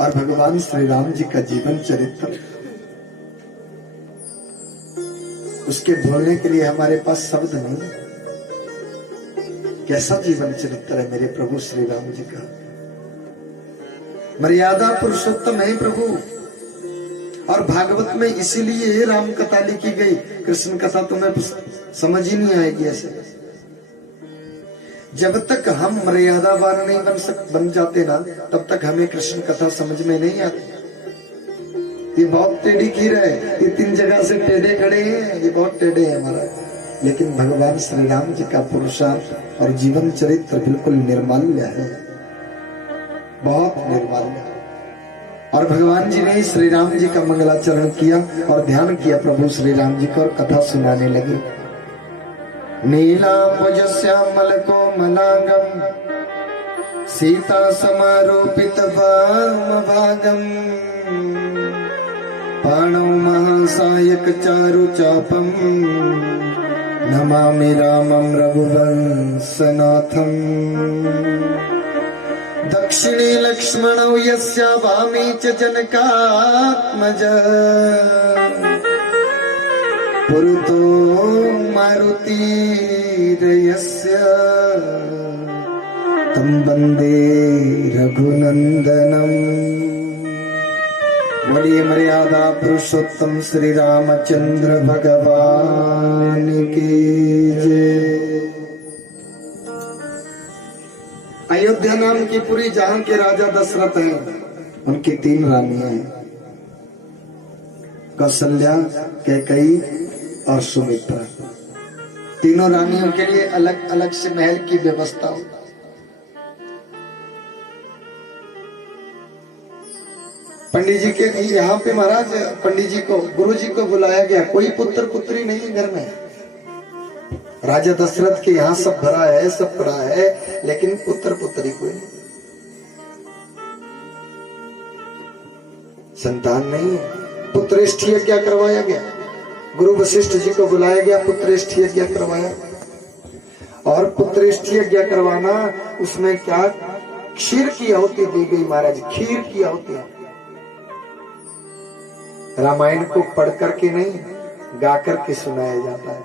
और भगवान श्री राम जी का जीवन चरित्र, उसके बोलने के लिए हमारे पास शब्द नहीं। कैसा जीवन चरित्र है मेरे प्रभु श्री राम जी का। मर्यादा पुरुषोत्तम है प्रभु। और भागवत में इसीलिए राम कथा लिखी गई। कृष्ण कथा तुम्हें समझ ही नहीं आएगी ऐसे। जब तक हम मर्यादावान नहीं बन जाते ना, तब तक हमें कृष्ण कथा समझ में नहीं आती। ये बहुत टेढ़ी खीर है, ये 3 जगह से टेढ़े खड़े हैं, ये बहुत टेढ़े हैं हमारा। लेकिन भगवान श्री राम जी का पुरुषार्थ और जीवन चरित्र बिल्कुल निर्माल्य है, बहुत निर्माल्य है। और भगवान जी ने श्री राम जी का मंगलाचरण किया और ध्यान किया प्रभु श्री राम जी को, और कथा सुनाने लगे। नीलांबुज श्यामल कोमलांगम सीता समारोपित वामभागम पाणौ महासायक चारु चापम नमामि रामं रघुवंशनाथम। दक्षिणे लक्ष्मणौ यस्य वामे च जनकात्मज पुरतो मारुतिर्यस्य तं वन्दे रघुनंदनम। बोलिए मर्यादा पुरुषोत्तम श्री रामचंद्र भगवान की जय। अयोध्या नाम की पुरी जहां के राजा दशरथ हैं, उनकी 3 रानियां हैं, कौशल्या, कैकेयी और सुमित्रा। तीनों रानियों के लिए अलग अलग से महल की व्यवस्था हो। पंडित जी के यहाँ पे महाराज पंडित जी को, गुरु जी को बुलाया गया। कोई पुत्र पुत्री नहीं घर में। राजा दशरथ के यहाँ सब भरा है, सब पड़ा है, लेकिन पुत्र पुत्री कोई नहीं, संतान नहीं है। पुत्रेष्ठ यज्ञ करवाया गया। गुरु वशिष्ठ जी को बुलाया गया, पुत्रेष्ठ यज्ञ करवाया। और पुत्रेष्ठ यज्ञ करवाना, उसमें क्या क्षीर की आहुति दी गई महाराज, खीर की आहुति। रामायण को पढ़ करके नहीं, गा करके सुनाया जाता है।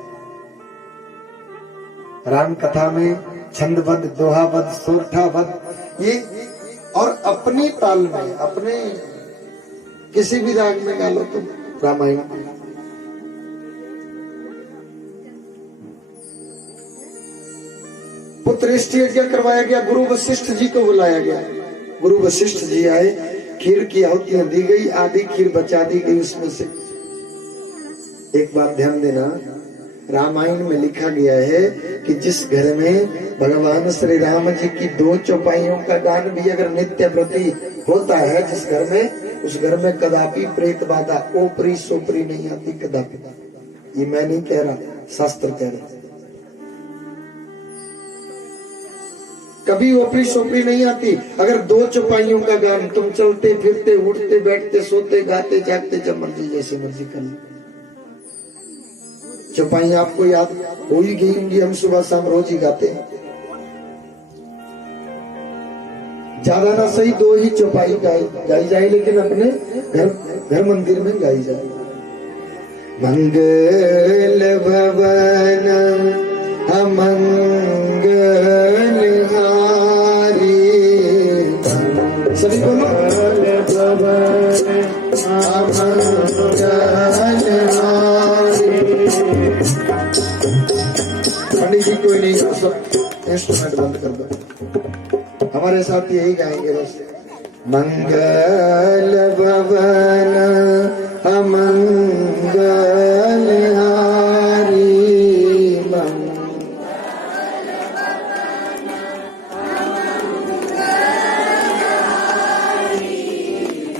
राम कथा में छंदबद्ध, दोहाबद्ध, सोरठाबद्ध, ये और अपनी ताल में, अपने किसी भी राग में गा लो तुम रामायण। पुत्रेष्ठ यज्ञ करवाया गया। गुरु वशिष्ठ जी को बुलाया गया। गुरु वशिष्ठ जी आए, खीर की आहुतियां दी गई, आधी खीर बचा दी गई उसमें से। एक बात ध्यान देना, रामायण में लिखा गया है कि जिस घर में भगवान श्री राम जी की 2 चौपाइयों का गान भी अगर नित्य प्रति होता है, जिस घर में, उस घर में कदापि प्रेत बाधा, ओपरी सोपरी नहीं आती कदापि। ये मैं नहीं कह रहा, शास्त्र कह रहा। कभी ओपरी सोपरी नहीं आती अगर 2 चौपाइयों का गान तुम चलते फिरते उठते बैठते सोते गाते जागते जब मर्जी जैसे मर्जी कर लो। चौपाई आपको याद हो ही गई होंगी, हम सुबह शाम रोज ही गाते हैं। ज्यादा ना सही 2 ही चौपाई गाई जाए, लेकिन अपने घर मंदिर में गाई जाए। मंगल भवन अमंगल हारी, सभी बोलो पंडित जी कोई नहीं, सब इंस्ट्रूमेंट बंद कर दो। हमारे साथ यही गाएंगे बस। मंगल भवन अमंगल हारी,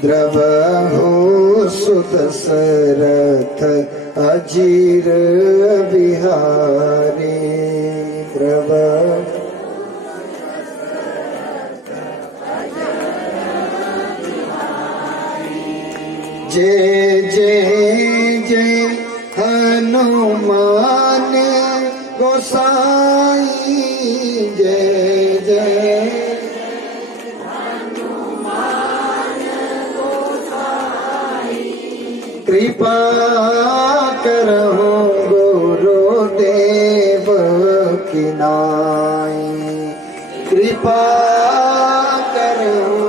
द्रवहु सुदशरथ अजीर बिहारी। द्रव जय जय जय हनुमान गोसाई, जय जय हनुमान कृपा करहु गुरुदेव की नाई, कृपा करहु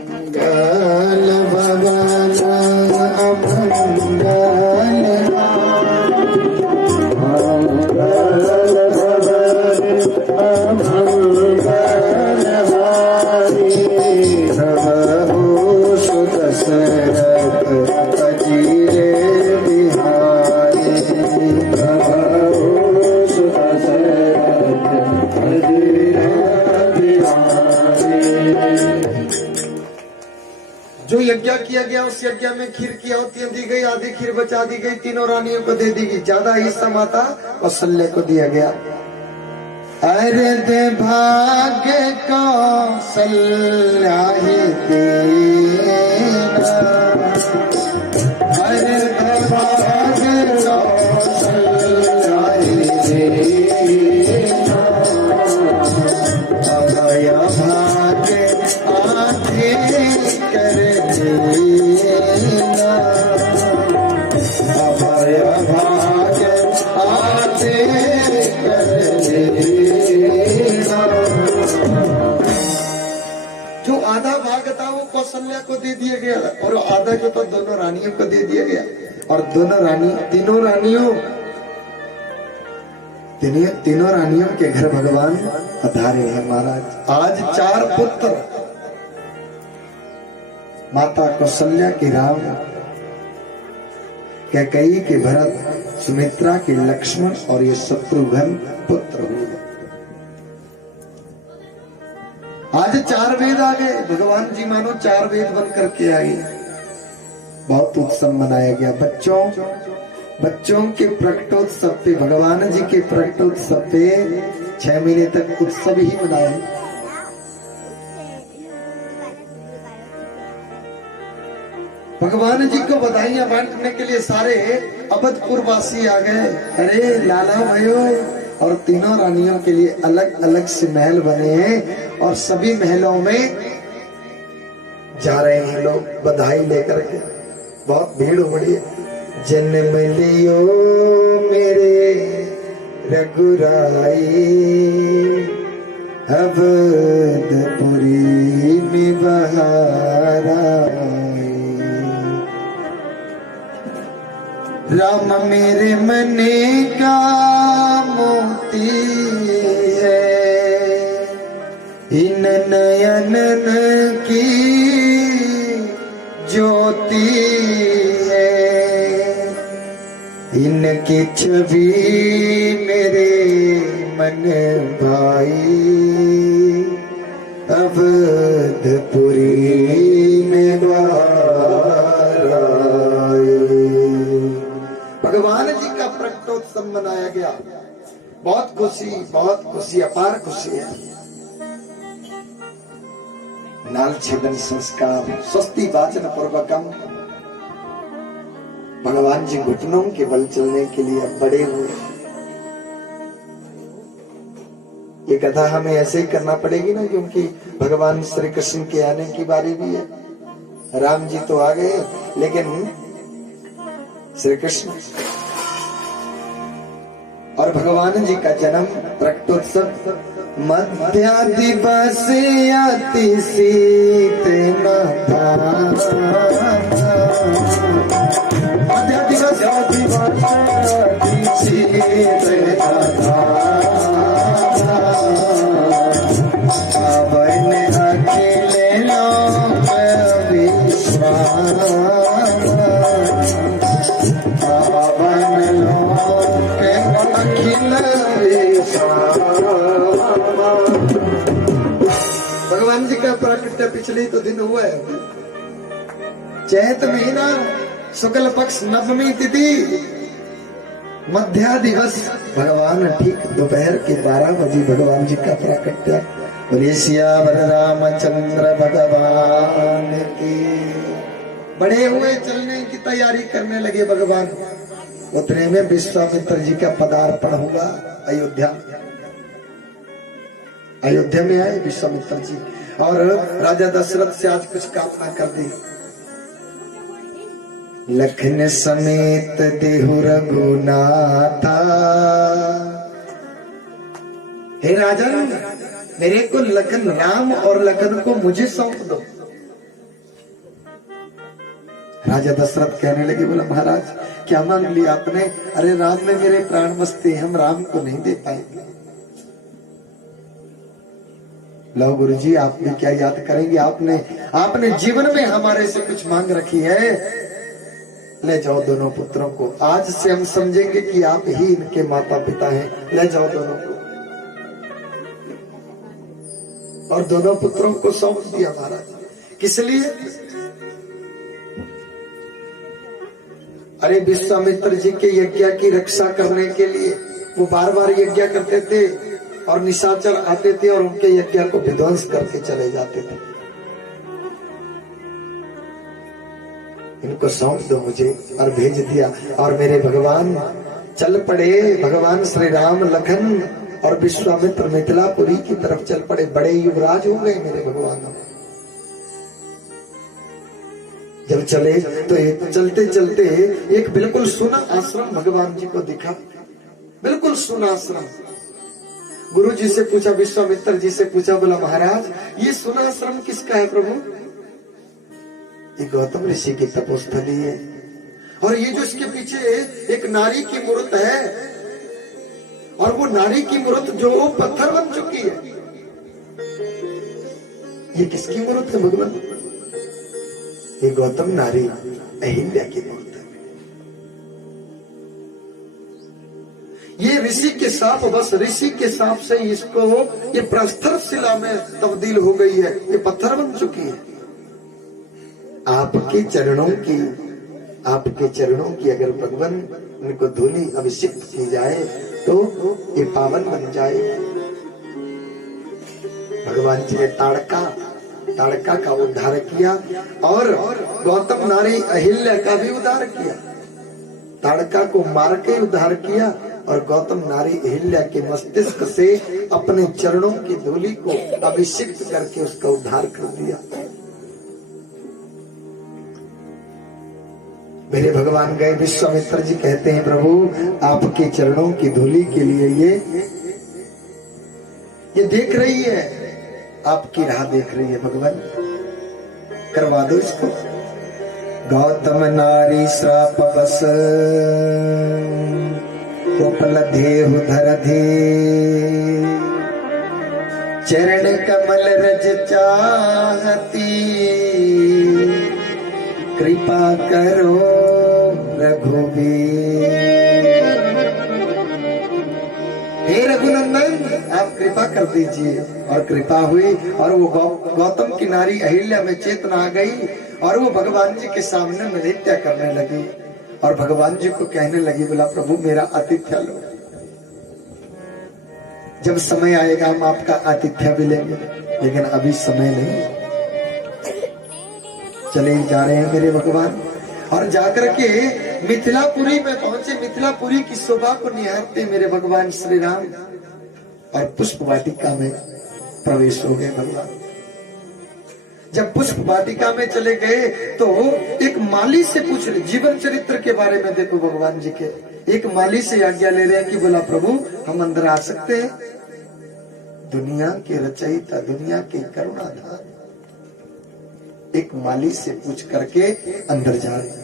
मंगल भवन अमंगल जो यज्ञ किया गया उस यज्ञ में खीर की आहुतियां दी गई, आधी खीर बचा दी गई, तीनों रानियों को दे दी गई, ज्यादा हिस्सा माता कौशल्या को दिया गया। अरे दे भाग्य कौशल्या ही देना, अरे दे भाग्य कौशल्या ही देना, अभय भाग्य आधे कर देना, अभय भाग्य आधे कर देना। जो आधा भाग था वो कौशल्या को दे दिया गया और आधा जो था दोनों रानियों को दे दिया गया। और तीनों रानियों के घर भगवान पधारे हैं महाराज। आज 4 पुत्र, माता कौशल्या के राम, कैकेयी के भरत, सुमित्रा के लक्ष्मण और ये शत्रुघ्न पुत्र हुए। आज 4 वेद आ गए, भगवान जी मानो 4 वेद बन करके आए। बहुत उत्सव मनाया गया। बच्चों के प्रकटोत्सव पे, भगवान जी के प्रकटोत्सव पे 6 महीने तक उत्सव ही मनाए। भगवान जी को बधाइयां बांटने के लिए सारे अवधपुर वासी आ गए। अरे लाला भाइयों, और तीनों रानियों के लिए अलग अलग से महल बने हैं और सभी महलों में जा रहे हैं लोग बधाई लेकर के। बहुत भीड़ हो रही है। जन्म लियो मेरे रघुराई, अवधपुरी में बहार आई। राम मेरे मने का मोती है, इन नयन की ज्योति है, इनकी छवि मेरे मन भाई, अवधपुरी में बहार आई। भगवान जी का प्रकटोत्सव मनाया गया। बहुत खुशी, अपार खुशी है। नाल छेदन संस्कार स्वस्ति वाचन पूर्वकम। भगवान जी घुटनों के बल चलने के लिए बड़े हुए। ये कथा हमें ऐसे ही करना पड़ेगी ना, क्योंकि भगवान श्री कृष्ण के आने की बारी भी है। राम जी तो आ गए, लेकिन श्री कृष्ण और भगवान जी का जन्म प्रकटोत्सव मध्या दिवस अति शीत मध्या दिवस अति शीत पावन अखिल लोक विश्वास, पावन लोक अखिल भगवान जी का प्राकट्य पिछले तो दिन हुआ है। चैत महीना शुक्ल पक्ष नवमी तिथि मध्या दिवस, भगवान ठीक दोपहर के 12 बजे भगवान जी का प्राकट्य। बोले सियावर रामचंद्र भगवान की। बड़े हुए चलने की तैयारी करने लगे भगवान। उतने में विश्वामित्र जी का पदार्पण हुआ अयोध्या। अयोध्या में आए विश्वामित्र जी और राजा दशरथ से आज कुछ कामना कर दी। लखन समेत देहु रघुनाथा, हे राजन मेरे को लखन, राम और लखन को मुझे सौंप दो। राजा दशरथ कहने लगे, बोला महाराज क्या मांग लिया आपने? अरे राम में मेरे प्राण बसते, हम राम को नहीं दे पाएंगे। लो गुरुजी आप भी क्या याद करेंगे, आपने जीवन में हमारे से कुछ मांग रखी है, ले जाओ दोनों पुत्रों को। आज से हम समझेंगे कि आप ही इनके माता पिता हैं, ले जाओ दोनों को। और दोनों पुत्रों को सौंप दिया महाराज। किस लिए? अरे विश्वामित्र जी के यज्ञ की रक्षा करने के लिए। वो बार बार यज्ञ करते थे और निशाचर आते थे और उनके यज्ञ को विध्वंस करके चले जाते थे। इनको सौंप दो मुझे, और भेज दिया। और मेरे भगवान चल पड़े, भगवान श्री राम लखन और विश्वामित्र मिथिलापुरी की तरफ चल पड़े। बड़े युवराज हो गए मेरे भगवान। जब चले तो चलते चलते एक बिल्कुल सुना आश्रम भगवान जी को दिखा, बिल्कुल सुना आश्रम। गुरु जी से पूछा, विश्वामित्र जी से पूछा, बोला महाराज ये सुना आश्रम किसका है प्रभु? ये गौतम ऋषि की तपोस्थली है। और ये जो इसके पीछे एक नारी की मूर्त है, और वो नारी की मूर्त जो पत्थर बन चुकी है, ये किसकी मूर्त है भगवान? ये गौतम नारी अहिल्या की मूर्त है। ये ऋषि के साप, बस ऋषि के साप से इसको ये प्रस्तर शिला में तब्दील हो गई है, ये पत्थर बन चुकी है। आपके चरणों की अगर भगवान इनको धूलि अभिषिक्त की जाए तो ये पावन बन जाए। भगवान जी ने ताड़का का उद्धार किया और गौतम नारी अहिल्या का भी उद्धार किया। ताड़का को मार के उद्धार किया और गौतम नारी अहिल्या के मस्तिष्क से अपने चरणों की धूलि को अभिषिक्त करके उसका उद्धार कर दिया। मेरे भगवान गए, विश्वामित्र जी कहते हैं प्रभु आपके चरणों की धूलि के लिए ये देख रही है, आपकी राह देख रही है भगवान, करवा दो इसको। गौतम नारी श्राप बस उपलधेहु धरधे, चरण कमल रज चाहती, कृपा करो रघुवीर। हे रघुनंदन आप कृपा कर दीजिए। और कृपा हुई और वो गौतम की नारी अहिल्या में चेतना आ गई और वो भगवान जी के सामने नृत्य करने लगी और भगवान जी को कहने लगी, बोला प्रभु मेरा आतिथ्य लो, जब समय आएगा हम आपका आतिथ्य भी लेंगे, लेकिन अभी समय नहीं। चले जा रहे हैं मेरे भगवान और जाकर के मिथिलापुरी में पहुंचे। मिथिलापुरी की शोभा को निहारते मेरे भगवान श्री राम और पुष्प वाटिका में प्रवेश हो गए भगवान। जब पुष्प वाटिका में चले गए तो एक माली से पूछ रहे जीवन चरित्र के बारे में। देखो भगवान जी के एक माली से आज्ञा ले रहे हैं कि बोला प्रभु हम अंदर आ सकते हैं? दुनिया के रचयिता, दुनिया के करुणाधार एक माली से पूछ करके अंदर जा रहे हैं।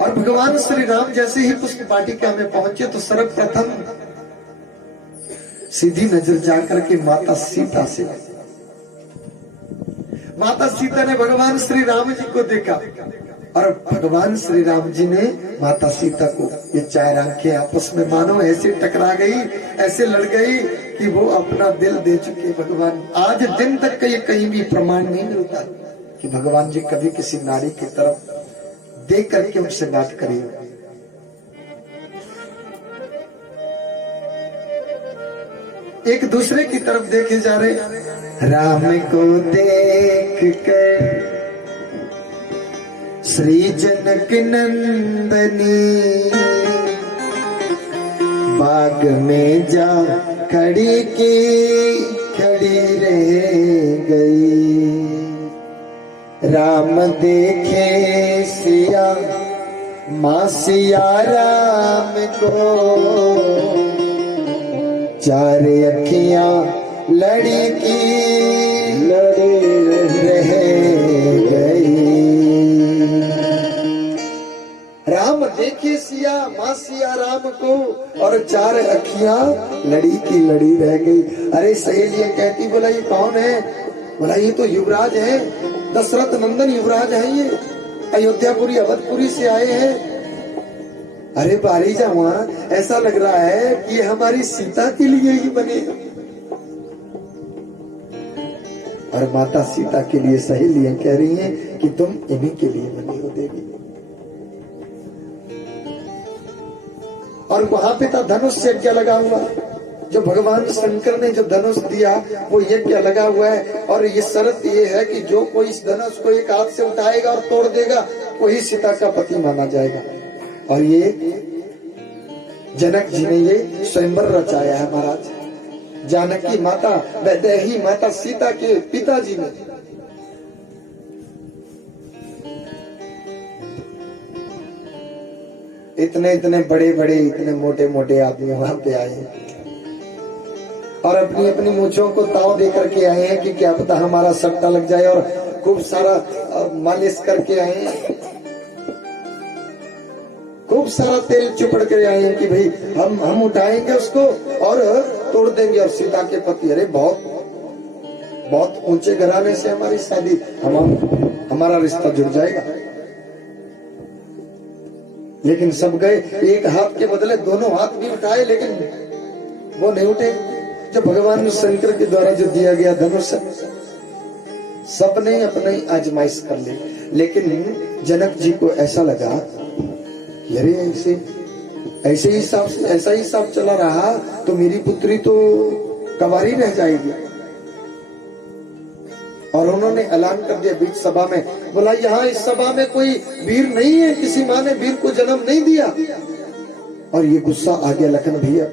और भगवान श्री राम जैसे ही पुष्प वाटिका में पहुंचे तो सर्वप्रथम सीधी नजर जाकर के माता सीता से, माता सीता ने भगवान श्री राम जी को देखा और भगवान श्री राम जी ने माता सीता को, ये चार आंखें आपस में मानो ऐसे टकरा गई, ऐसे लड़ गई कि वो अपना दिल दे चुके भगवान। आज दिन तक कहीं भी प्रमाण नहीं मिलता कि भगवान जी कभी किसी नारी की तरफ देख करके उनसे बात करी। एक दूसरे की तरफ देखे जा रहे। राम को देख कर श्री जनक नंदनी बाग में जा खड़ी की खड़ी रह गई। राम देखे सिया माँ सिया राम को, चार अखियां लड़ी की लड़ी रह गई। राम देखे सिया माँ सिया राम को, और चार अखियां लड़ी की लड़ी रह गई। अरे सहेलियां कहती, बोला ये कौन है? बोला ये तो युवराज है, दशरथ नंदन युवराज है, ये अयोध्यापुरी अवधपुरी से आए हैं। अरे बारी जावा, ऐसा लग रहा है कि ये हमारी सीता के लिए ही बने। और माता सीता के लिए सहेलियां कह रही हैं कि तुम इन्हीं के लिए बनी हो देवी। और वहां पे था धनुष यज्ञ लगा हुआ, जो भगवान शंकर ने जो धनुष दिया वो यज्ञ लगा हुआ है। और ये शर्त ये है कि जो कोई इस धनुष को एक हाथ से उठाएगा और तोड़ देगा वही सीता का पति माना जाएगा। और ये जनक जी ने ये स्वयंवर रचाया है महाराज। जानकी माता वैदेही माता सीता के पिताजी ने। इतने इतने बड़े बड़े इतने मोटे मोटे आदमी वहां पे आए हैं और अपनी अपनी मूंछों को ताव दे करके आए हैं कि क्या पता हमारा सट्टा लग जाए, और खूब सारा मालिश करके आए हैं, खूब सारा तेल चुपड़ कर आए हैं कि भाई हम उठाएंगे उसको और तोड़ देंगे। और सीता के पति, अरे बहुत ऊंचे घराने से हमारी शादी, हमारा रिश्ता जुड़ जाएगा। लेकिन सब गए, एक हाथ के बदले दोनों हाथ भी उठाए, लेकिन वो नहीं उठे। जब भगवान शंकर के द्वारा जो दिया गया धनुष, सबने अपनी आजमाइश कर ली। लेकिन जनक जी को ऐसा लगा, अरे ऐसा ही सब चला रहा तो मेरी पुत्री तो कवारी रह जाएगी। और उन्होंने ऐलान कर दिया बीच सभा में, बोला यहाँ इस सभा में कोई वीर नहीं है, किसी माँ ने वीर को जन्म नहीं दिया। और ये गुस्सा आ गया लखन भैया।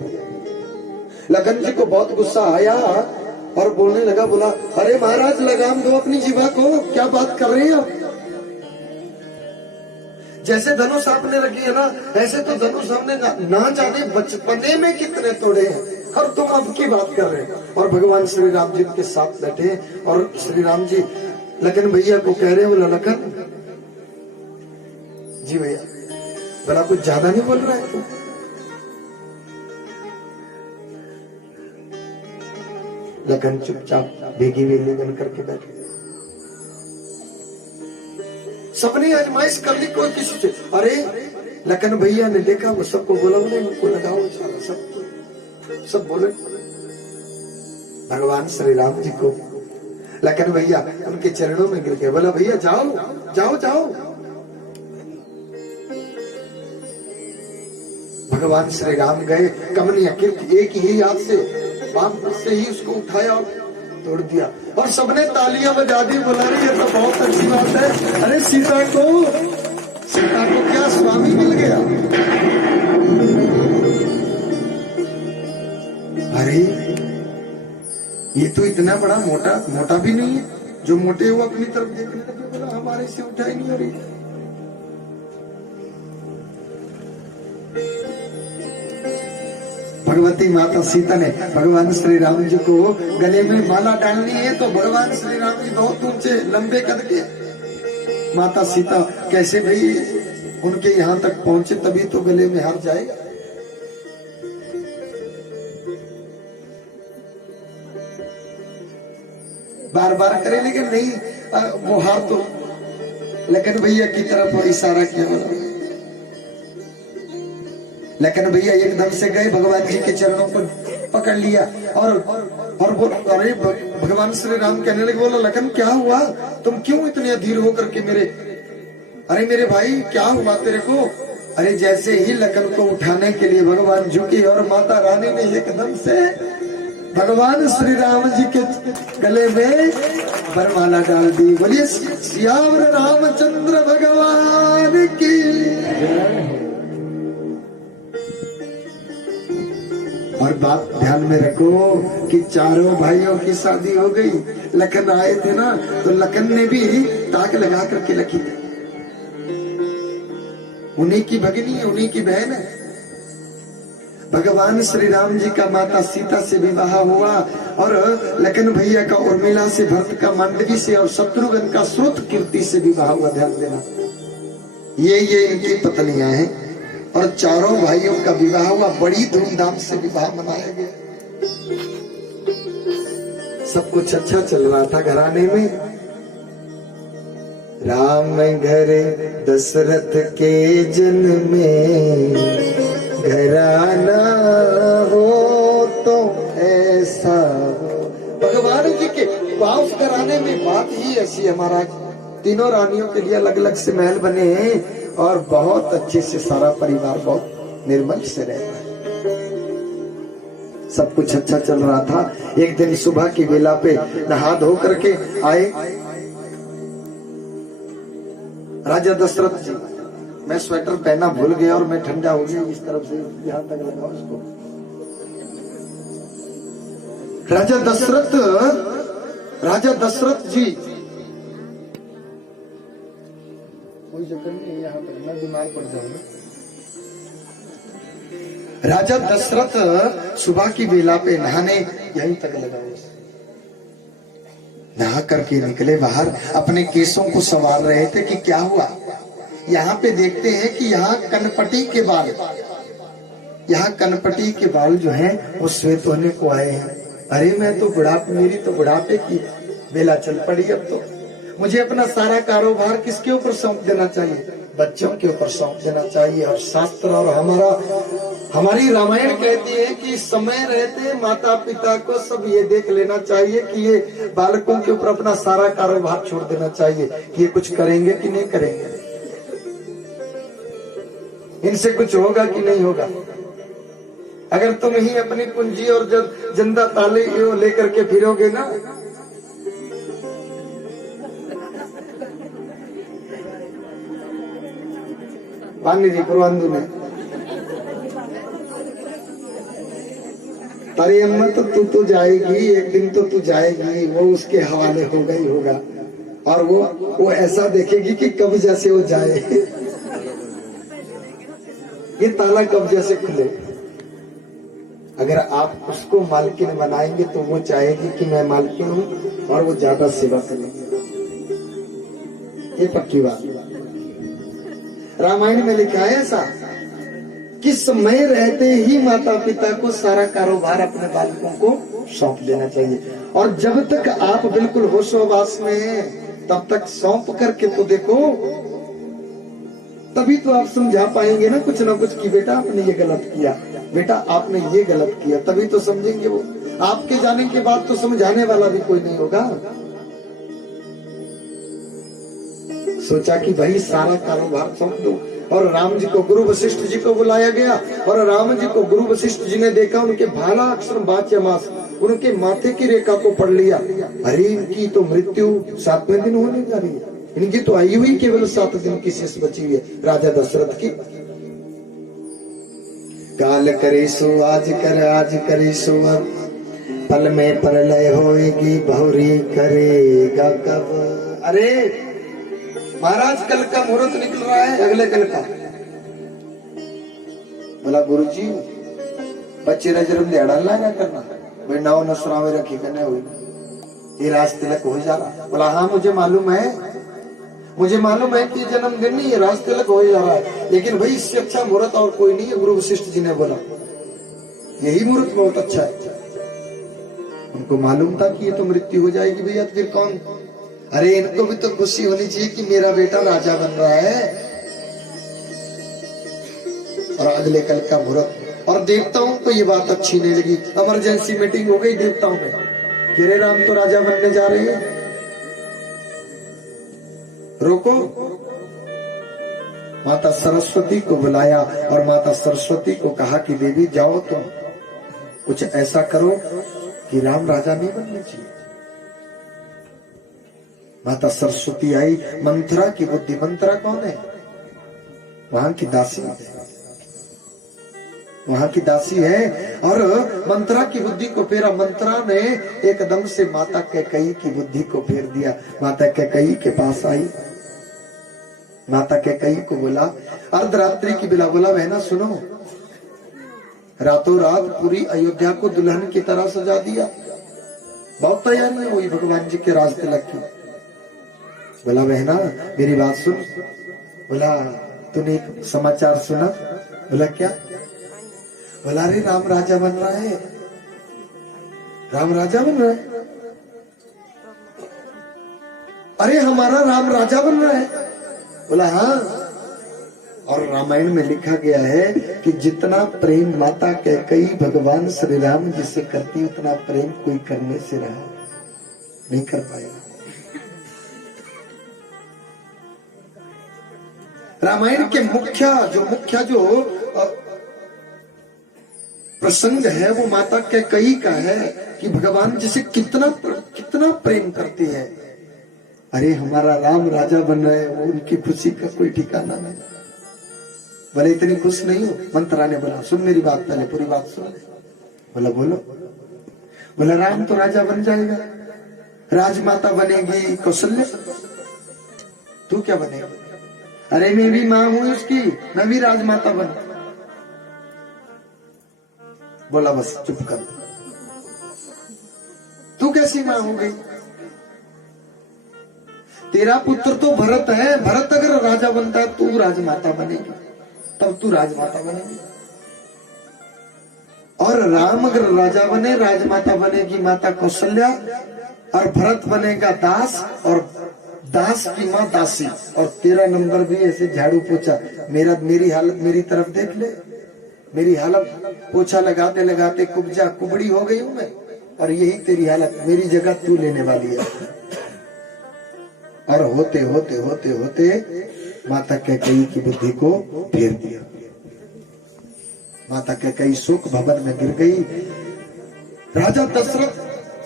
लखन जी को बहुत गुस्सा आया और बोलने लगा, बोला अरे महाराज लगाम दो अपनी जीवा को, क्या बात कर रहे हैं आप? जैसे धनुष आपने रखी है ना, ऐसे तो धनुष हमने ना जाने बचपने में कितने तोड़े हैं, और तुम अब की बात कर रहे हैं। और भगवान श्री राम जी के साथ बैठे और श्री राम जी लखन भैया को कह रहे, बोला लखन जी भैया, बोला कुछ ज्यादा नहीं बोल रहा है तू? लखन चुपचाप भेगी वेली बन करके बैठे। सबने आजमाइश कर ली, कोई किसी से। अरे लखन भैया ने देखा, वो सबको बोला, बोले उनको लगाओ, सब बोले। भगवान श्री राम जी को लखन भैया उनके चरणों में गिर गए, बोला भैया जाओ जाओ जाओ। भगवान श्री राम गए, कमनी अकिल एक ही हाथ से बाम से ही उसको उठाया और तोड़ दिया। और सबने तालियां बजा दी, बोला रही है तो बहुत अच्छी बात है। अरे सीता को क्या स्वामी मिल गया? अरे ये तो इतना बड़ा मोटा भी नहीं है, जो मोटे हो अपनी तरफ देखने लगे, बोला हमारे से उठाई नहीं हो रही। भगवती माता सीता ने भगवान श्री राम जी को गले में माला डालनी है, तो भगवान श्री राम जी बहुत ऊंचे लंबे कद के, माता सीता कैसे भाई उनके यहाँ तक पहुंचे, तभी तो गले में हार जाएगा। बार बार करे लेकिन नहीं, वो हार तो लखन भैया की तरफ इशारा किया, बोला लखन भैया एकदम से गए, भगवान जी के चरणों पर पकड़ लिया और वो अरे भगवान श्री राम कहने लगे, बोला लखन क्या हुआ, तुम क्यों इतने अधीर होकर के मेरे भाई क्या हुआ तेरे को? अरे जैसे ही लखन को उठाने के लिए भगवान झुके और माता रानी ने एकदम से भगवान श्री राम जी के गले में वरमाला डाल दी। बोलिए सियावर रामचंद्र भगवान की। और बात ध्यान में रखो कि चारों भाइयों की शादी हो गई। लखन आए थे ना, तो लखन ने भी ताक लगा करके रखी थी। उन्हीं की भगिनी है, उन्हीं की बहन है। भगवान श्री राम जी का माता सीता से विवाह हुआ और लखन भैया का उर्मिला से, भरत का मांडवी से और शत्रुघ्न का श्रुत कीर्ति से विवाह हुआ। ध्यान देना, ये इनकी पत्नियां हैं और चारों भाइयों का विवाह हुआ। बड़ी धूमधाम से विवाह मनाया गया। सब कुछ अच्छा चल रहा था घराने में। राम घरे दशरथ के जन्मे, घराना हो तो ऐसा हो। भगवान जी के वास घराने में बात ही ऐसी है महाराज। तीनों रानियों के लिए अलग अलग से महल बने हैं और बहुत अच्छे से सारा परिवार बहुत निर्मल से रहता है। सब कुछ अच्छा चल रहा था। एक दिन सुबह की वेला पे नहा धो करके आए राजा दशरथ जी। मैं स्वेटर पहना भूल गया और मैं ठंडा हो गया। इस तरफ से यहां तक लगाओ इसको। राजा दशरथ जी, कोई चक्कर नहीं, यहाँ पर मैं बीमार पड़ जाऊंगा। राजा दशरथ सुबह की बेला पे नहाने यहीं तक लगाओ। नहा करके निकले बाहर, अपने केसों को संवार रहे थे कि क्या हुआ। यहाँ पे देखते हैं कि यहाँ कनपटी के बाल जो हैं वो श्वेत होने को आए हैं। अरे मैं तो मेरी तो बुढ़ापे की बेला चल पड़ी। अब तो मुझे अपना सारा कारोबार किसके ऊपर सौंप देना चाहिए? बच्चों के ऊपर सौंप देना चाहिए। और शास्त्र और हमारी रामायण कहती है कि समय रहते माता पिता को सब ये देख लेना चाहिए कि ये बालकों के ऊपर अपना सारा कारोबार छोड़ देना चाहिए कि ये कुछ करेंगे कि नहीं करेंगे, इनसे कुछ होगा कि नहीं होगा। अगर तुम ही अपनी पूंजी और जिंदा ताले लेकर के फिरोगे ना, पानी जी पुरवांदू ने, अरे अम्मा तो तू तो जाएगी, एक दिन तो तू जाएगी, वो उसके हवाले होगा ही होगा। और वो ऐसा देखेगी कि कब जैसे वो जाए, ये ताला कब जैसे खुले। अगर आप उसको मालकिन बनाएंगे तो वो चाहेगी कि मैं मालकिन हूँ और वो ज्यादा सेवा करेगी। ये पक्की बात। रामायण में लिखा है ऐसा कि समय रहते ही माता पिता को सारा कारोबार अपने बालकों को सौंप देना चाहिए। और जब तक आप बिल्कुल होशोवास में हैं तब तक सौंप करके तो देखो, तभी तो आप समझा पाएंगे ना कुछ कि बेटा आपने ये गलत किया, बेटा आपने ये गलत किया, तभी तो समझेंगे वो। आपके जाने के बाद तो समझाने वाला भी कोई नहीं होगा। सोचा कि भाई सारा कारोबार सौंप दो। और राम जी को गुरु वशिष्ठ जी को बुलाया गया और राम जी को गुरु वशिष्ठ जी ने देखा, उनके भाला अक्षर वाच्य मास उनके माथे की रेखा को पढ़ लिया। अरे इनकी तो मृत्यु 7वें दिन होने जा रही है, इनकी तो आयु ही केवल 7 दिन की शेष बची हुई है राजा दशरथ की। काल करे सो आज करे सो अब, पल में प्रलय होएगी बहुरी करेगा कब। अरे महाराज कल का मुहूर्त निकल रहा है, अगले कल का। बोला गुरु जी बच्चे नजरम दिहाड़ा लाया करना, भाई नाव नसरा में रखी करने हुई, ये राज तिलक हो जा रहा। बोला हाँ मुझे मालूम है कि जन्मदिन नहीं, ये राज तिलक हो जा रहा है, लेकिन भाई इससे अच्छा मुहूर्त और कोई नहीं है। गुरु वशिष्ठ जी ने बोला यही मुहूर्त बहुत अच्छा है। उनको मालूम था कि ये तो मृत्यु हो जाएगी भैया, फिर कौन। अरे इनको भी तो खुशी होनी चाहिए कि मेरा बेटा राजा बन रहा है। और अगले कल का मुहूर्त। और देवताओं को ये बात अच्छी नहीं लगी। इमरजेंसी मीटिंग हो गई देवताओं में, कि राम तो राजा बनने जा रहे हैं, रोको। माता सरस्वती को बुलाया और माता सरस्वती को कहा कि देवी जाओ तुम कुछ ऐसा करो कि राम राजा नहीं बनने चाहिए। माता सरस्वती आई। मंथरा की बुद्धि, मंथरा कौन है? वहां की दासी है। वहां की दासी है और मंत्रा की बुद्धि को फेरा। मंत्रा ने एकदम से माता कैकेयी की बुद्धि को फेर दिया। माता कैकेयी के पास आई, माता कैकेयी को बोला, अर्धरात्रि की बेला, बोला बहना सुनो, रातों रात पूरी अयोध्या को दुल्हन की तरह सजा दिया, बहुत तैयारी हुई भगवान जी के राज तिलक की। बोला बहना मेरी बात सुन। बोला तूने एक समाचार सुना? बोला क्या? बोला अरे राम राजा बन रहा है, राम राजा बन रहा है, अरे हमारा राम राजा बन रहा है। बोला हाँ, और रामायण में लिखा गया है कि जितना प्रेम माता कैकेयी भगवान श्री राम जी से करती, उतना प्रेम कोई करने से रहा नहीं कर पाएगा। रामायण के मुख्य जो प्रसंग है वो माता कैकेयी का है कि भगवान जिसे कितना प्रेम करती है। अरे हमारा राम राजा बन रहे हैं, वो उनकी खुशी का कोई ठिकाना नहीं। बोले इतनी खुश नहीं हो? मंत्रा ने बोला सुन मेरी बात, पहले पूरी बात सुन। बोला बोलो। बोला राम तो राजा बन जाएगा, राजमाता बनेगी कौशल्या, तू क्या बनेगी? अरे मैं भी माँ हूं उसकी, मैं भी राजमाता बन। बोला बस चुप कर, तू कैसी माँ हो गई? तेरा पुत्र तो भरत है, भरत अगर राजा बनता है तू राजमाता बनेगी, तब तू राजमाता बनेगी। और राम अगर राजा बने, राजमाता बनेगी माता कौशल्या, और भरत बनेगा दास, और दास की माँ दासी। और तेरा नंबर भी ऐसे झाड़ू पोछा, मेरी हालत मेरी तरफ देख ले, मेरी हालत पोछा लगाते लगाते कुब्जा कुबड़ी हो गई हूं मैं, और यही तेरी हालत, मेरी जगह तू लेने वाली है। और होते होते होते होते माता कैकेयी की बुद्धि को फेर दिया। माता कैकेयी शोक भवन में गिर गई। राजा दशरथ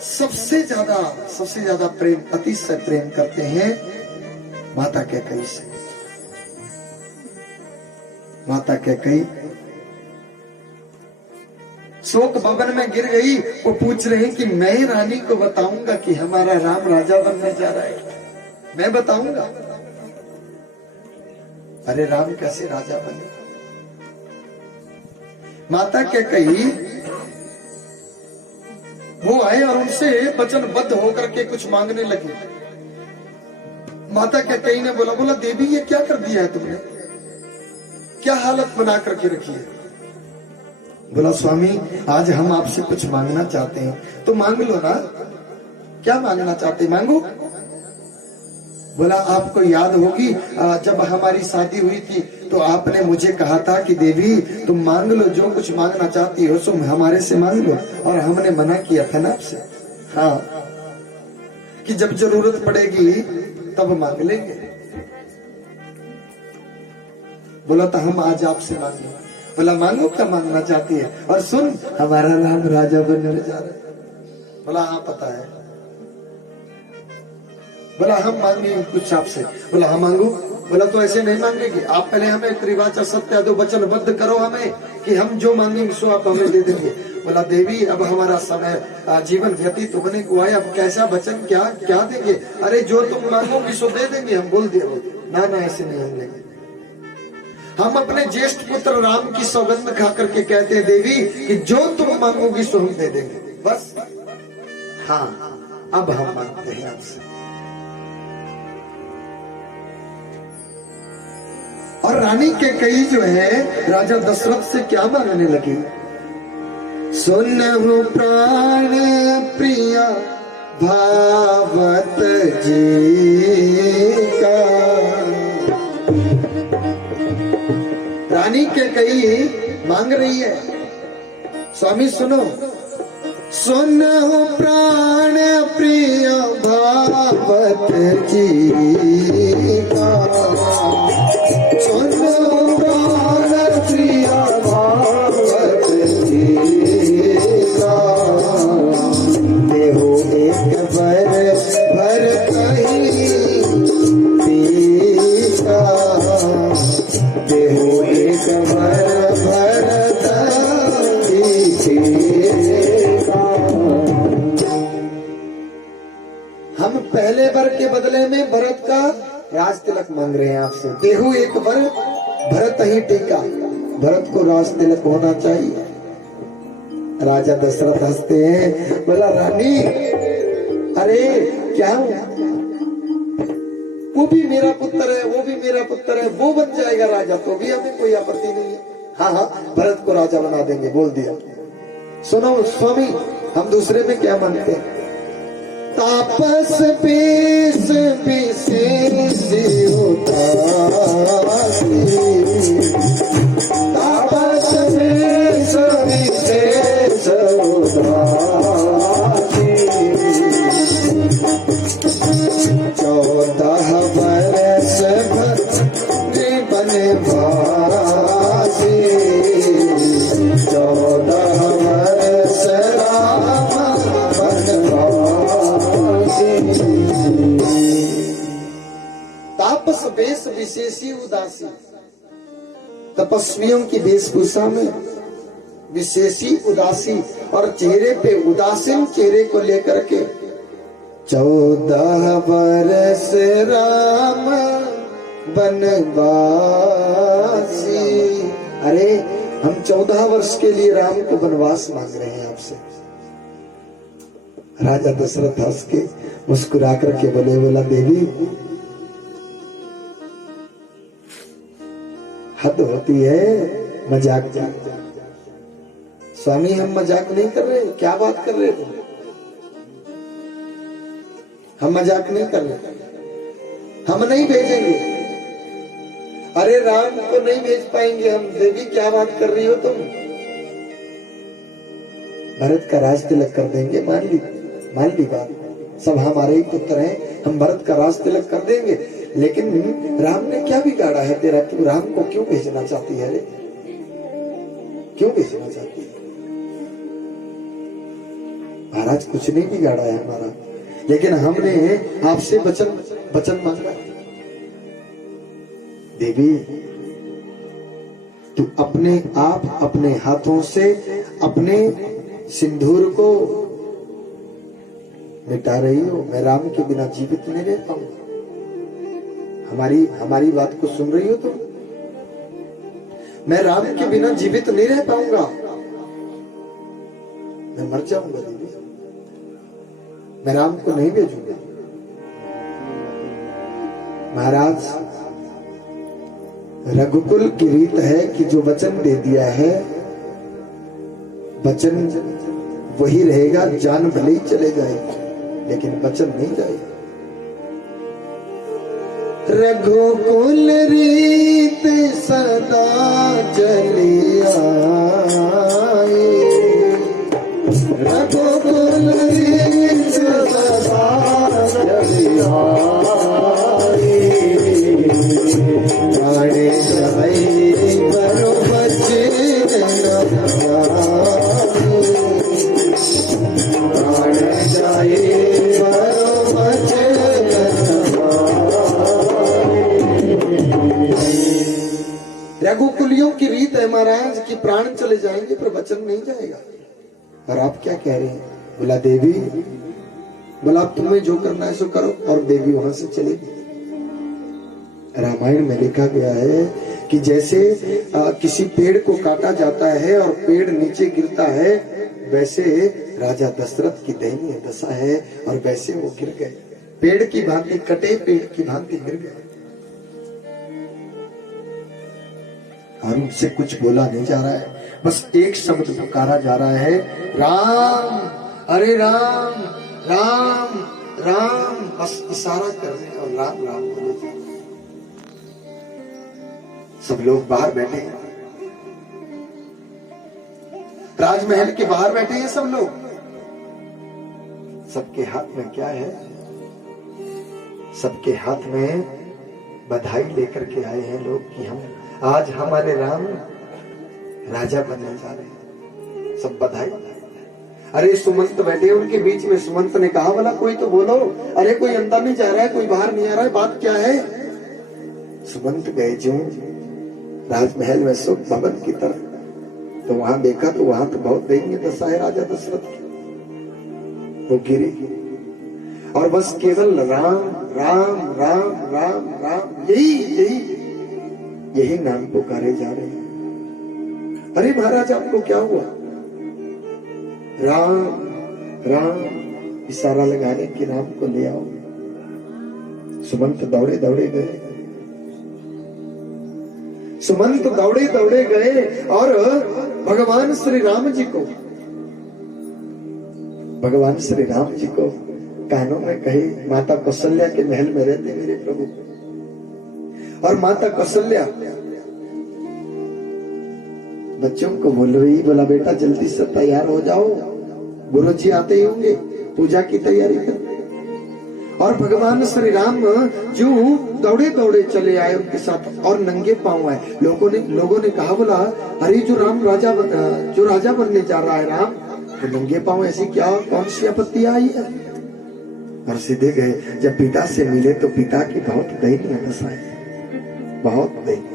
सबसे ज्यादा प्रेम, अतिशय प्रेम करते हैं माता कैकेयी से। माता कैकेयी शोक भवन में गिर गई। वो पूछ रहे कि मैं रानी को बताऊंगा कि हमारा राम राजा बनने जा रहा है, मैं बताऊंगा। अरे राम कैसे राजा बने? माता कैकेयी वो आए और उनसे वचनबद्ध होकर के कुछ मांगने लगे। माता कैकेयी ने बोला देवी ये क्या कर दिया है तुमने, क्या हालत बना करके रखी है? बोला स्वामी आज हम आपसे कुछ मांगना चाहते हैं। तो मांग लो ना, क्या मांगना चाहते, मांगो। बोला आपको याद होगी जब हमारी शादी हुई थी तो आपने मुझे कहा था कि देवी तुम मांग लो, जो कुछ मांगना चाहती हो तुम हमारे से मांग लो, और हमने मना किया था ना आपसे, हाँ, कि जब जरूरत पड़ेगी तब मांग लेंगे। बोला तो हम आज आपसे मांगे। बोला मांगो, क्या मांगना चाहती है? और सुन हमारा राम राजा बनने जा रहा है। बोला हाँ पता है। बोला हम मांगे कुछ आपसे। बोला हम मांगो। बोला तो ऐसे नहीं मांगेगी, आप पहले हमें त्रिवाचा सत्य दो वचनबद्ध करो हमें कि हम जो मांगेंगे सो आप हमें दे देंगे। बोला देवी अब हमारा समय जीवन व्यतीत होने को आया, अब कैसा वचन क्या देंगे? अरे जो तुम मांगोगी सो दे देंगे। हम बोल दिए ना ऐसे नहीं हम लेंगे। हम अपने ज्येष्ठ पुत्र राम की सौगंध खा करके कहते हैं देवी कि जो तुम मांगोगी सो हम दे देंगे, बस। हाँ अब हम मांगते हैं आपसे। और रानी कैकेयी जो है राजा दशरथ से क्या मांगने लगी? सुनहु प्राण प्रिया भावत जी का। रानी कैकेयी मांग रही है, स्वामी सुनो। सुनहु प्राण प्रिया भावत जी का, सुनहु प्राण प्रिया भावत जी का। देहो एक भर कहीं पीता, देहो एक भर पहले वर के बदले में भरत का राज तिलक मांग रहे हैं आपसे। देहु एक वर भरत ही टीका, भरत को राज तिलक होना चाहिए। राजा दशरथ हंसते हैं, बोला रानी अरे क्या हुआ, वो भी मेरा पुत्र है, वो भी मेरा पुत्र है, वो बन जाएगा राजा तो भी हमें कोई आपत्ति नहीं है। हाँ हाँ भरत को राजा बना देंगे, बोल दिया। सुनो स्वामी, हम दूसरे में क्या मानते हैं? तापस पेश विशेष उदासी, तापस पेश विशेष उदासी, 14 बरस बनवासी, 14 बरस राम बनवासी। तापस वेश विशेषी उदासी, तपस्वियों की वेशभूषा में विशेषी उदासी और चेहरे पे उदासीन चेहरे को लेकर के 14 बरस राम बनवासी। अरे हम 14 वर्ष के लिए राम को वनवास मांग रहे हैं आपसे। राजा दशरथ हंस के मुस्कुरा करके बोला देवी हद होती है, मजाक। स्वामी हम मजाक नहीं कर रहे, क्या बात कर रहे हो? हम मजाक नहीं कर रहे, हम नहीं भेजेंगे। अरे राम को नहीं भेज पाएंगे हम। देवी क्या बात कर रही हो तुम? भरत का राज तिलक कर देंगे, मान ली बात, सब हमारे ही पुत्र हैं, हम भरत का राज तिलक कर देंगे। लेकिन राम ने क्या बिगाड़ा है तेरा? तू राम को क्यों भेजना चाहती है रे? क्यों भेजना चाहती है? महाराज कुछ नहीं बिगाड़ा है हमारा, लेकिन हमने आपसे वचन मांगा। देवी तू अपने आप अपने हाथों से अपने सिंदूर को मिटा रही हो। मैं राम के बिना जीवित नहीं रह पाऊंगा। हमारी बात को सुन रही हो तुम? मैं राम के बिना जीवित नहीं रह पाऊंगा, मैं मर जाऊंगा देवी। मैं राम को नहीं भेजूंगा। महाराज रघुकुल की रीत है कि जो वचन दे दिया है वचन वही रहेगा। जान भले ही चले जाएगी लेकिन वचन नहीं जाएगा। रघुकुल रीत सदा चली आए, रघुकुल रीत सदा चली आए। प्राणे जाए बरो बचन प्राणे जाए बरो बचन। रघुकुलियों की रीत है महाराज कि प्राण चले जाएंगे पर वचन नहीं जाएगा। और आप क्या कह रहे हैं? बोला देवी, बोला तुम्हें जो करना है सो करो, और देवी वहां से चलेगी। रामायण में लिखा गया है कि जैसे किसी पेड़ को काटा जाता है और पेड़ नीचे गिरता है, वैसे राजा दशरथ की दयनीय दशा है और वैसे वो गिर गए। पेड़ की भांति कटे, पेड़ की भांति गिर गए। और उनसे कुछ बोला नहीं जा रहा है, बस एक शब्द पुकारा जा रहा है, राम। अरे राम राम राम, बस इशारा कर रहे और राम राम बोले। सब लोग बाहर बैठे हैं, राजमहल के बाहर बैठे हैं सब लोग। सबके हाथ में क्या है? सबके हाथ में बधाई लेकर के आए हैं लोग कि हम आज हमारे राम राजा बनने जा रहे हैं। सब बधाई। अरे सुमंत बैठे उनके बीच में, सुमंत ने कहा बोला कोई तो बोलो, अरे कोई अंदर नहीं जा रहा है, कोई बाहर नहीं आ रहा है, बात क्या है? सुमंत गए जो राजमहल में सुख भवन की तरफ, तो वहां देखा तो वहां तो बहुत दयनीय दशा है राजा दशरथ की। वो गिरे और बस केवल राम राम राम राम राम यही यही यही नाम पुकारे जा रहे हैं। अरे महाराज आपको क्या हुआ? राम राम इशारा लगाने कि राम को ले आओ। सुमंत दौड़े दौड़े गए, सुमंत दौड़े दौड़े गए और भगवान श्री राम जी को कानों में कहे, माता कौशल्या के महल में रहते मेरे प्रभु। और माता कौशल्या बच्चों को बोल रही, बोला बेटा जल्दी से तैयार हो जाओ, गुरु जी आते ही होंगे, पूजा की तैयारी कर। और भगवान श्री राम जो दौड़े दौड़े चले आए उनके साथ और नंगे पांव आए। लोगों ने कहा, बोला अरे जो राजा बनने जा रहा है राम, तो नंगे पांव ऐसी क्या कौन सी आपत्ति आई है? और सीधे गए। जब पिता से मिले तो पिता की बहुत दयनीय दशा है, बहुत दयनीय।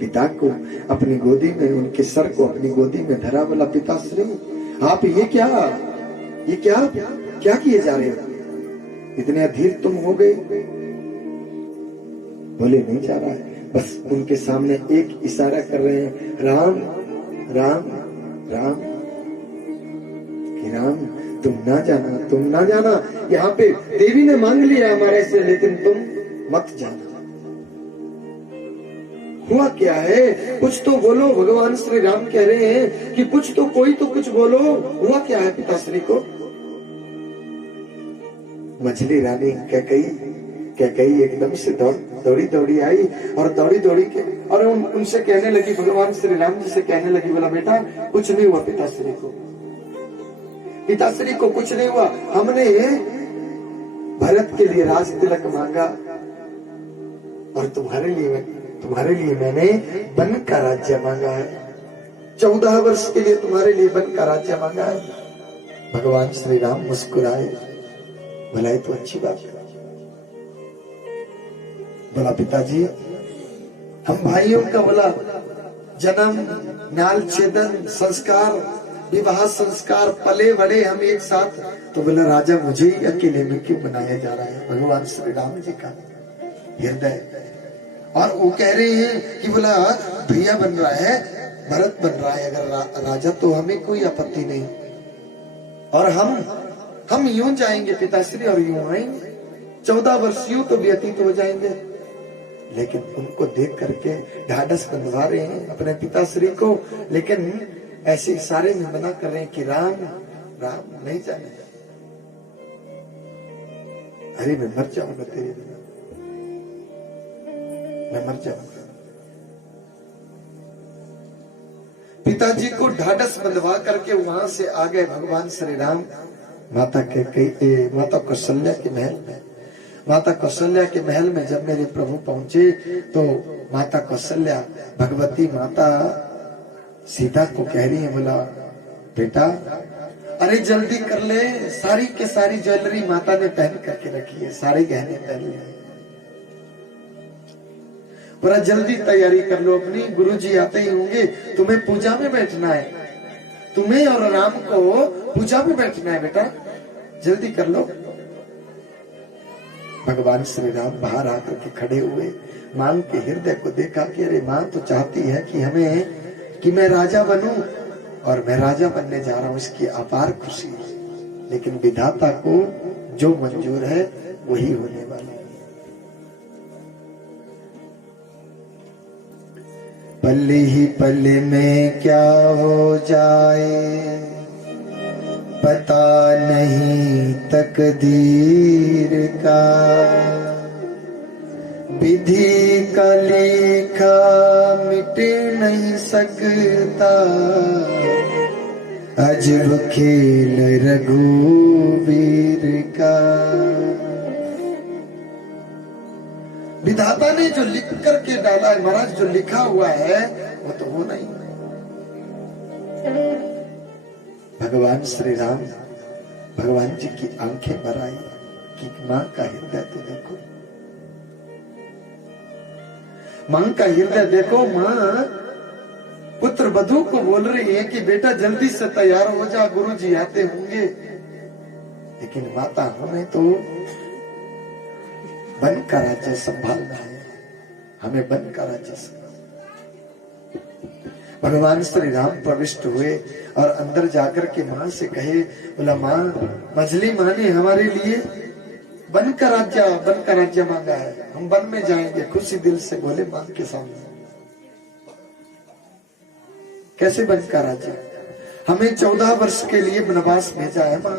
पिता को अपनी गोदी में, उनके सर को अपनी गोदी में धरा, बोला पिताश्री आप ये क्या किए जा रहे हो? इतने अधीर तुम हो गए? बोले नहीं जा रहा है, बस उनके सामने एक इशारा कर रहे हैं, राम राम राम, कि राम तुम ना जाना। यहाँ पे देवी ने मांग लिया हमारे से, लेकिन तुम मत जाना। हुआ क्या है? कुछ तो बोलो। भगवान श्री राम कह रहे हैं कि कुछ तो, कोई तो कुछ बोलो। हुआ क्या है पिताश्री को? मछली रानी कैकेयी एकदम से दौड़ी आई और दौड़ी के और उनसे कहने लगी, भगवान श्री राम जी से कहने लगी, बोला बेटा कुछ नहीं हुआ पिताश्री को कुछ नहीं हुआ। हमने भरत के लिए राज तिलक मांगा और तुम्हारे लिए मैंने वन का राज्य मांगा है। 14 वर्ष के लिए तुम्हारे लिए वन का राज्य मांगा है। भगवान श्री राम मुस्कुराए, बोला ये तो अच्छी बात है। बोला पिताजी हम भाइयों का बोला जन्म, नाल छेदन, संस्कार, विवाह संस्कार, पले बड़े हम एक साथ, तो बोला राजा मुझे ही अकेले में क्यों बनाया जा रहा है? भगवान श्री राम जी का हृदय। और वो कह रहे हैं कि बोला भैया बन रहा है, भरत बन रहा है अगर राजा, तो हमें कोई आपत्ति नहीं। और हम यूं जाएंगे पिताश्री और यूं आएंगे, 14 वर्ष यूं तो व्यतीत हो जाएंगे। लेकिन उनको देख करके ढाढ़स बंधवा रहे हैं अपने पिताश्री को, लेकिन ऐसे इशारे में मना कर रहे हैं कि राम राम नहीं जाने। अरे मैं मर जाऊंगा तेरे बिना, मैं मर जाऊंगा। पिताजी को ढाढ़स बंधवा करके वहां से आ गए भगवान श्री राम माता कौशल्या के महल में। माता कौशल्या के महल में जब मेरे प्रभु पहुंचे तो माता कौशल्या भगवती माता सीता को कह रही है, बोला बेटा अरे जल्दी कर ले, सारी के सारी ज्वेलरी माता ने पहन करके रखी है, सारे गहने पहन लिए, बोला जल्दी तैयारी कर लो अपनी, गुरुजी आते ही होंगे, तुम्हें पूजा में बैठना है, तुम्हें और राम को पूजा में बैठना है बेटा, जल्दी कर लो। भगवान श्री राम बाहर आकर के खड़े हुए, मां के हृदय को देखा कि अरे मां तो चाहती है कि मैं राजा बनूं और मैं राजा बनने जा रहा हूं, इसकी अपार खुशी है, लेकिन विधाता को जो मंजूर है वही होने वाला है। पल ही पल में क्या हो जाए पता नहीं तकदीर का, विधि का लेखा मिट नहीं सकता, अजब खेल रघुवीर का। विधाता ने जो लिख करके डाला है महाराज, जो लिखा हुआ है वो तो होना ही। भगवान श्री राम, भगवान जी की आंखें भर आई कि मां का हृदय तो देखो, मां का हृदय देखो। मां पुत्र वधू को बोल रही है कि बेटा जल्दी से तैयार हो जा, गुरु जी आते होंगे, लेकिन माता हमें तो वन का राज्य संभालना है, हमें वन का राज्य संभालना। भगवान श्री राम प्रविष्ट हुए और अंदर जाकर के मां से कहे, बोला मां, मछली मां ने हमारे लिए वन का राज्य मांगा है, हम वन में जाएंगे। खुशी दिल से बोले मां के सामने, कैसे वन का राज्य? हमें 14 वर्ष के लिए वनवास भेजा है मां।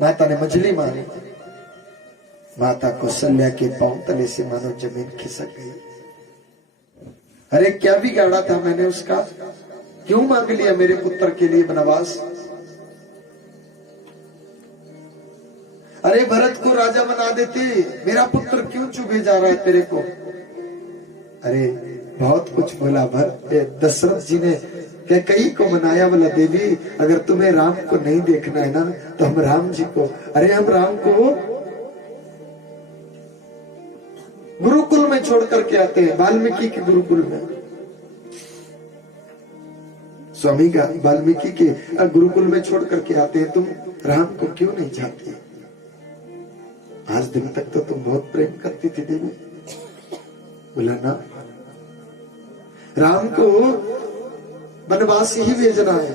माता ने मछली मारी, माता कौशल्या के पांव तले से मानो जमीन खिसक गई। अरे क्या बिगाड़ा था मैंने उसका? क्यों मांग लिया मेरे पुत्र के लिए वनवास? अरे भरत को राजा बना देते, मेरा पुत्र क्यों चुभे जा रहा है तेरे को? अरे बहुत कुछ बोला भरत। दशरथ जी ने कैकेयी को मनाया, बोला देवी अगर तुम्हें राम को नहीं देखना है ना तो हम राम जी को, अरे हम राम को गुरुकुल में छोड़ करके आते हैं, वाल्मीकि के गुरुकुल में। स्वामी का वाल्मीकि के गुरुकुल में छोड़ करके आते हैं, तुम राम को क्यों नहीं चाहती? आज दिन तक तो तुम बहुत प्रेम करती थी देवी। बोला ना, राम को वनवास ही भेजना है।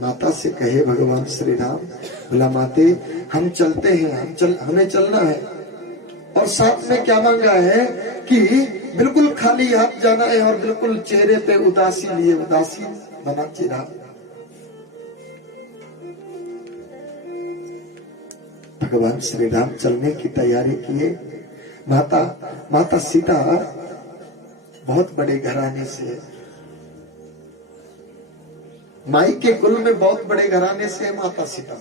माता से कहे भगवान श्री राम, बोला माते हम चलते हैं, हमें चलना है। और साथ में क्या मांगा है कि बिल्कुल खाली हाथ जाना है और बिल्कुल चेहरे पे उदासी लिए, उदासी बना चेहरा। भगवान श्री राम चलने की तैयारी किए। माता सीता बहुत बड़े घराने से, माई के कुल में बहुत बड़े घराने से माता सीता।